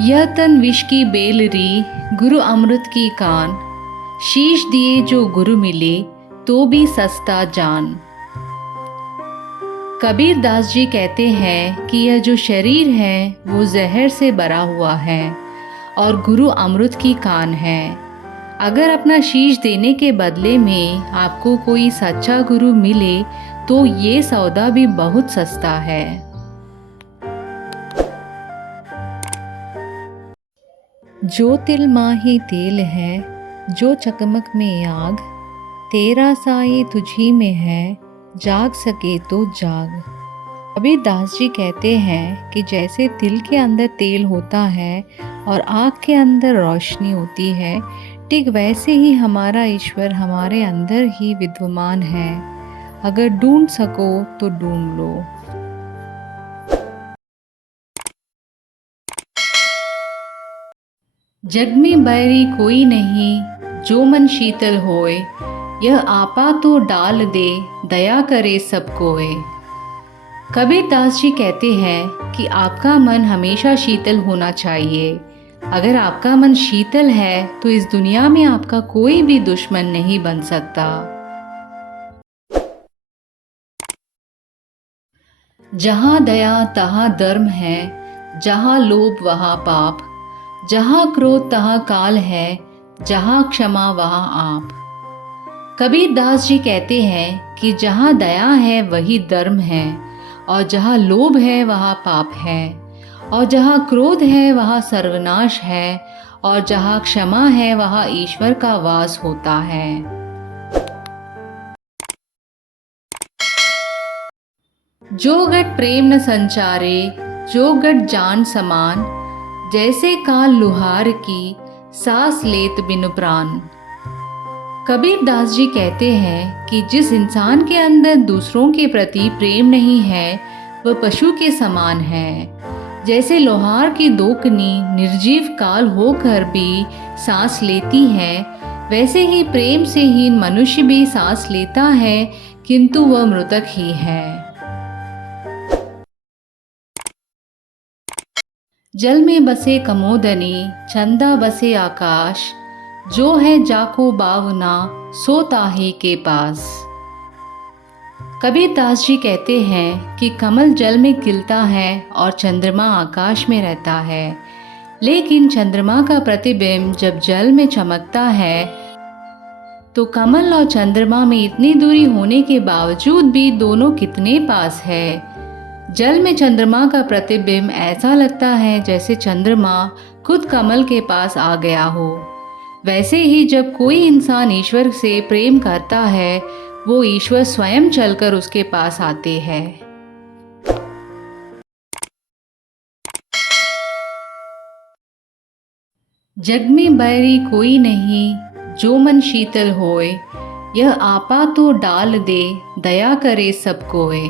यह तन विष की बेलरी, गुरु अमृत की कान। शीश दिए जो गुरु मिले, तो भी सस्ता जान। कबीर दास जी कहते हैं कि यह जो शरीर है वो जहर से भरा हुआ है और गुरु अमृत की कान है। अगर अपना शीश देने के बदले में आपको कोई सच्चा गुरु मिले तो ये सौदा भी बहुत सस्ता है। जो तिल माही तेल है, जो चकमक में आग, तेरा साए तुझी में है, जाग सके तो जाग। कबीर दास जी कहते हैं कि जैसे तिल के अंदर तेल होता है और आग के अंदर रोशनी होती है, ठीक वैसे ही हमारा ईश्वर हमारे अंदर ही विद्यमान है। अगर ढूंढ सको तो ढूंढ लो। जग में बैरी कोई नहीं, जो मन शीतल होए। यह आपा तो डाल दे, दया करे सब कोय। कबीर दास जी कहते हैं कि आपका मन हमेशा शीतल होना चाहिए। अगर आपका मन शीतल है तो इस दुनिया में आपका कोई भी दुश्मन नहीं बन सकता। जहाँ दया तहाँ धर्म है, जहाँ लोभ वहाँ पाप। जहाँ क्रोध तहाँ काल है, जहाँ क्षमा वहाँ आप। कबीर दास जी कहते हैं कि जहाँ दया है वही धर्म है, और जहाँ लोभ है वहाँ पाप है, और जहाँ क्रोध है वहाँ सर्वनाश है, और जहाँ क्षमा है वहाँ ईश्वर का वास होता है। जो गट प्रेम न संचारे, जो गट जान समान। जैसे काल लुहार की, सांस लेत बिनु प्राण। कबीर दास जी कहते हैं कि जिस इंसान के अंदर दूसरों के प्रति प्रेम नहीं है वह पशु के समान है। जैसे लोहार की दोकनी निर्जीव काल होकर भी सांस लेती है, वैसे ही प्रेम से हीन मनुष्य भी सांस लेता है, किंतु वह मृतक ही है। जल में बसे कमोदनी, चंदा बसे आकाश। जो है जाको बावना, सो ताही के पास। कबीर दास जी कहते हैं कि कमल जल में खिलता है और चंद्रमा आकाश में रहता है, लेकिन चंद्रमा का प्रतिबिंब जब जल में चमकता है तो कमल और चंद्रमा में इतनी दूरी होने के बावजूद भी दोनों कितने पास है। जल में चंद्रमा का प्रतिबिंब ऐसा लगता है जैसे चंद्रमा खुद कमल के पास आ गया हो। वैसे ही जब कोई इंसान ईश्वर से प्रेम करता है, वो ईश्वर स्वयं चलकर उसके पास आते हैं। जग में बैरी कोई नहीं, जो मन शीतल होए। यह आपा तो डाल दे, दया करे सब कोय।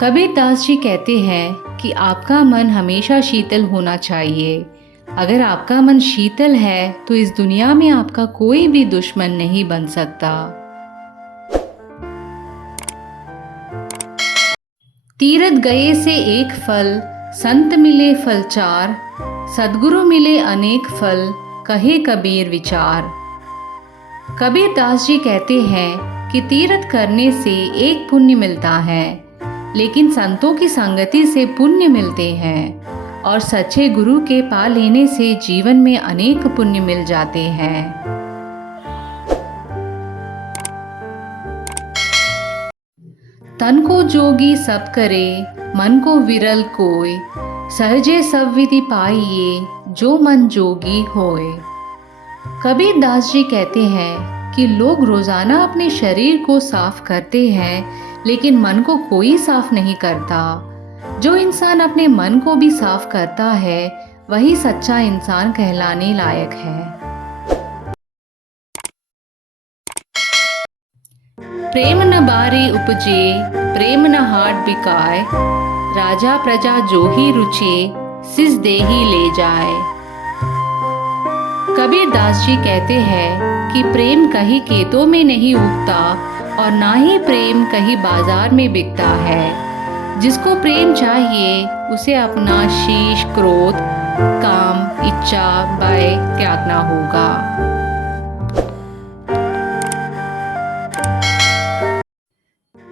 कबीर दास जी कहते हैं कि आपका मन हमेशा शीतल होना चाहिए। अगर आपका मन शीतल है तो इस दुनिया में आपका कोई भी दुश्मन नहीं बन सकता। तीरथ गए से एक फल, संत मिले फल चार। सद्गुरु मिले अनेक फल, कहे कबीर विचार। कबीर दास जी कहते हैं कि तीर्थ करने से एक पुण्य मिलता है, लेकिन संतों की संगति से पुण्य मिलते हैं, और सच्चे गुरु के पा लेने से जीवन में अनेक पुण्य मिल जाते हैं। तन को जोगी सब करे, मन को विरल कोय। सहजे सब विधि पाइए, जो मन जोगी होए। कबीर दास जी कहते हैं कि लोग रोजाना अपने शरीर को साफ करते हैं, लेकिन मन को कोई साफ नहीं करता। जो इंसान अपने मन को भी साफ करता है वही सच्चा इंसान कहलाने लायक है। प्रेम न बारी उपजे, प्रेम न हाट बिकाय। राजा प्रजा जो ही रुचे, सिस देही ले जाए। कबीर दास जी कहते हैं कि प्रेम कहीं खेतों में नहीं उगता और ना ही प्रेम कहीं बाजार में बिकता है। जिसको प्रेम चाहिए उसे अपना शीश, क्रोध, काम, इच्छा, भय त्यागना होगा।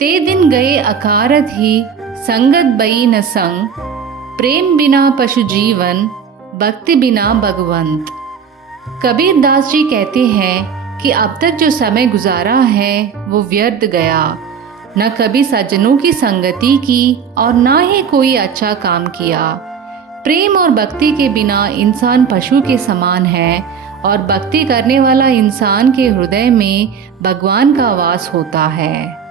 ते दिन गए अकारत ही, संगत बई न संग, प्रेम बिना पशु जीवन, भक्ति बिना भगवंत। कबीर दास जी कहते हैं कि अब तक जो समय गुजारा है वो व्यर्थ गया। न कभी सज्जनों की संगति की और ना ही कोई अच्छा काम किया। प्रेम और भक्ति के बिना इंसान पशु के समान है और भक्ति करने वाला इंसान के हृदय में भगवान का वास होता है।